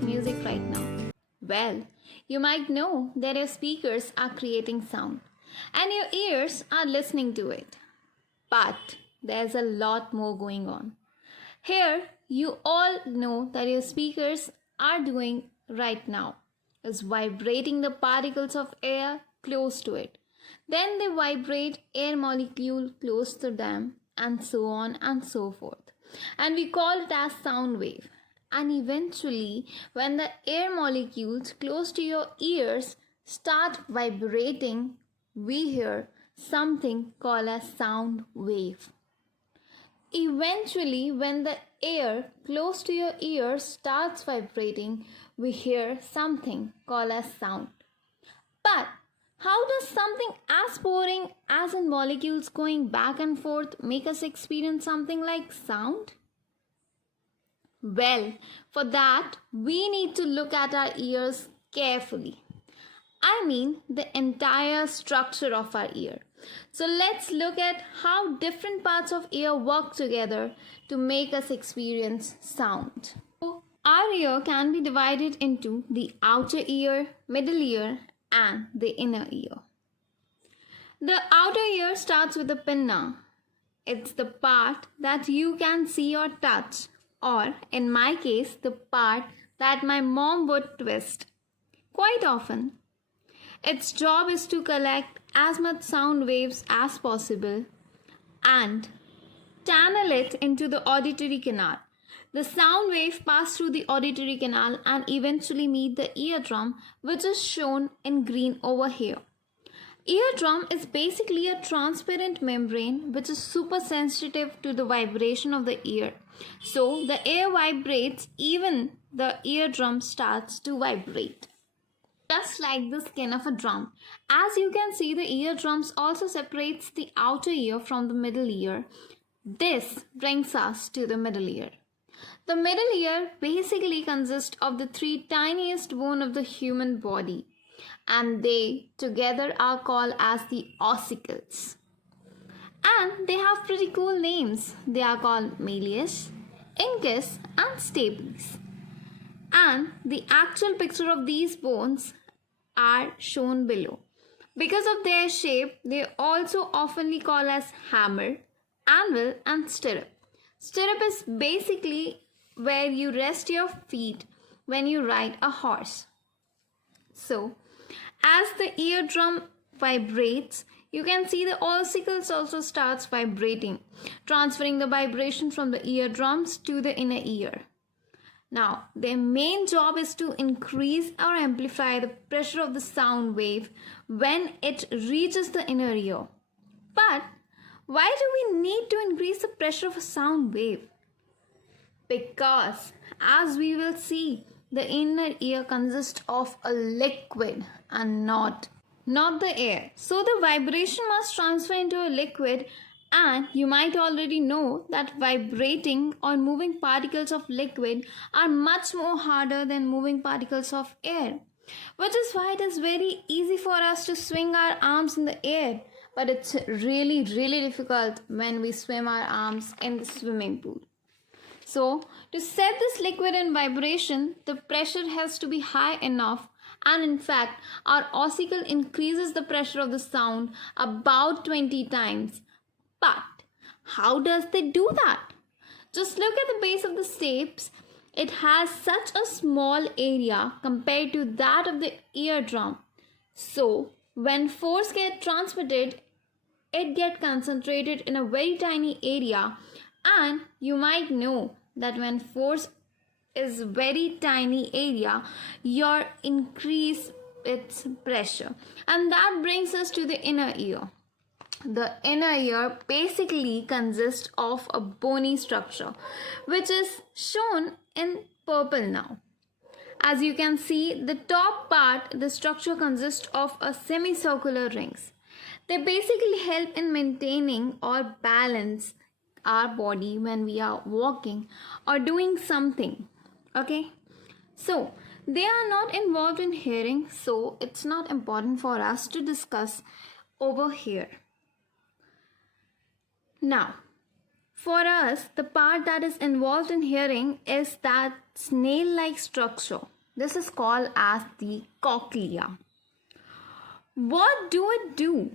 create music right now? Well, you might know that your speakers are creating sound and your ears are listening to it. But there's a lot more going on. Here, you all know that your speakers are doing right now is vibrating the particles of air close to it. Then they vibrate air molecule close to them and so on and so forth. And we call it as sound wave. And eventually, when the air molecules close to your ears start vibrating, we hear something called as sound wave. Eventually, when the air close to your ears starts vibrating, we hear something called as sound. But how does something as boring as in molecules going back and forth make us experience something like sound? Well, for that, we need to look at our ears carefully. I mean the entire structure of our ear. So let's look at how different parts of ear work together to make us experience sound. So, our ear can be divided into the outer ear, middle ear, and the inner ear. The outer ear starts with the pinna. It's the part that you can see or touch, or in my case, the part that my mom would twist. Quite often, its job is to collect as much sound waves as possible and channel it into the auditory canal. The sound wave pass through the auditory canal and eventually meet the eardrum, which is shown in green over here. Eardrum is basically a transparent membrane which is super sensitive to the vibration of the ear. So the air vibrates, even the eardrum starts to vibrate. Just like the skin of a drum. As you can see, the eardrums also separates the outer ear from the middle ear. This brings us to the middle ear. The middle ear basically consists of the three tiniest bones of the human body, and they together are called as the ossicles. And they have pretty cool names. They are called malleus, incus, and stapes. And the actual picture of these bones are shown below. Because of their shape, they also oftenly called as hammer, anvil, and stirrup. Stirrup is basically where you rest your feet when you ride a horse. So, as the eardrum vibrates, you can see the ossicles also starts vibrating, transferring the vibration from the eardrums to the inner ear. Now, their main job is to increase or amplify the pressure of the sound wave when it reaches the inner ear. But why do we need to increase the pressure of a sound wave? Because, as we will see, the inner ear consists of a liquid and not the air. So the vibration must transfer into a liquid, and you might already know that vibrating or moving particles of liquid are much more harder than moving particles of air. Which is why it is very easy for us to swing our arms in the air, but it's really difficult when we swim our arms in the swimming pool. So, to set this liquid in vibration, the pressure has to be high enough, and in fact, our ossicle increases the pressure of the sound about 20 times. But how does they do that? Just look at the base of the stapes. It has such a small area compared to that of the eardrum. So, when force gets transmitted, it gets concentrated in a very tiny area, and you might know that when force is very tiny area, your increase its pressure. And that brings us to the inner ear. The inner ear basically consists of a bony structure, which is shown in purple now. As you can see, the top part, the structure consists of a semicircular rings. They basically help in maintaining or balance our body when we are walking or doing something. Okay, so they are not involved in hearing, so it's not important for us to discuss over here. Now, For us, the part that is involved in hearing is that snail-like structure. This is called as the cochlea. What do it do?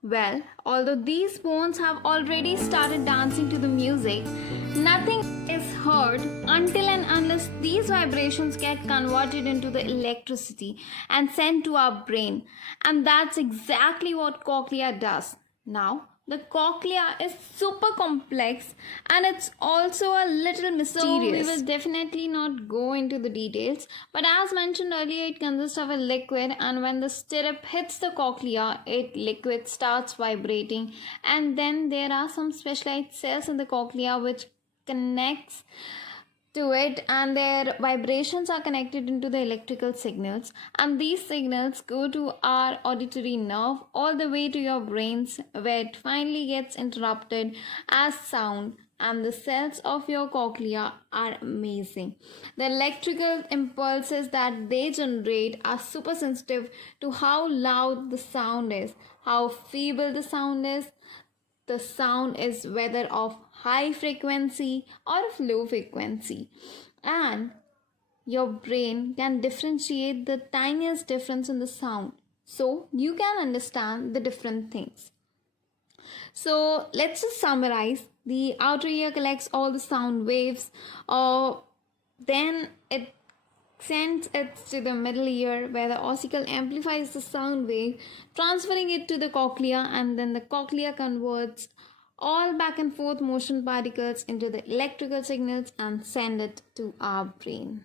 Well, although these bones have already started dancing to the music, nothing is heard until and unless these vibrations get converted into the electricity and sent to our brain. And that's exactly what cochlea does. Now, the cochlea is super complex and it's also a little mysterious. So we will definitely not go into the details. But as mentioned earlier, it consists of a liquid, and when the stirrup hits the cochlea, liquid starts vibrating, and then there are some specialized cells in the cochlea which connects to it, and their vibrations are connected into the electrical signals, and these signals go to our auditory nerve all the way to your brains, where it finally gets interrupted as sound. And the cells of your cochlea are amazing. The electrical impulses that they generate are super sensitive to how loud the sound is, how feeble the sound is. The sound is whether of high frequency or of low frequency, and your brain can differentiate the tiniest difference in the sound, so you can understand the different things. So let's just summarize. The outer ear collects all the sound waves, then it sends it to the middle ear, where the ossicle amplifies the sound wave, transferring it to the cochlea, and then the cochlea converts all back and forth motion particles into the electrical signals and send it to our brain.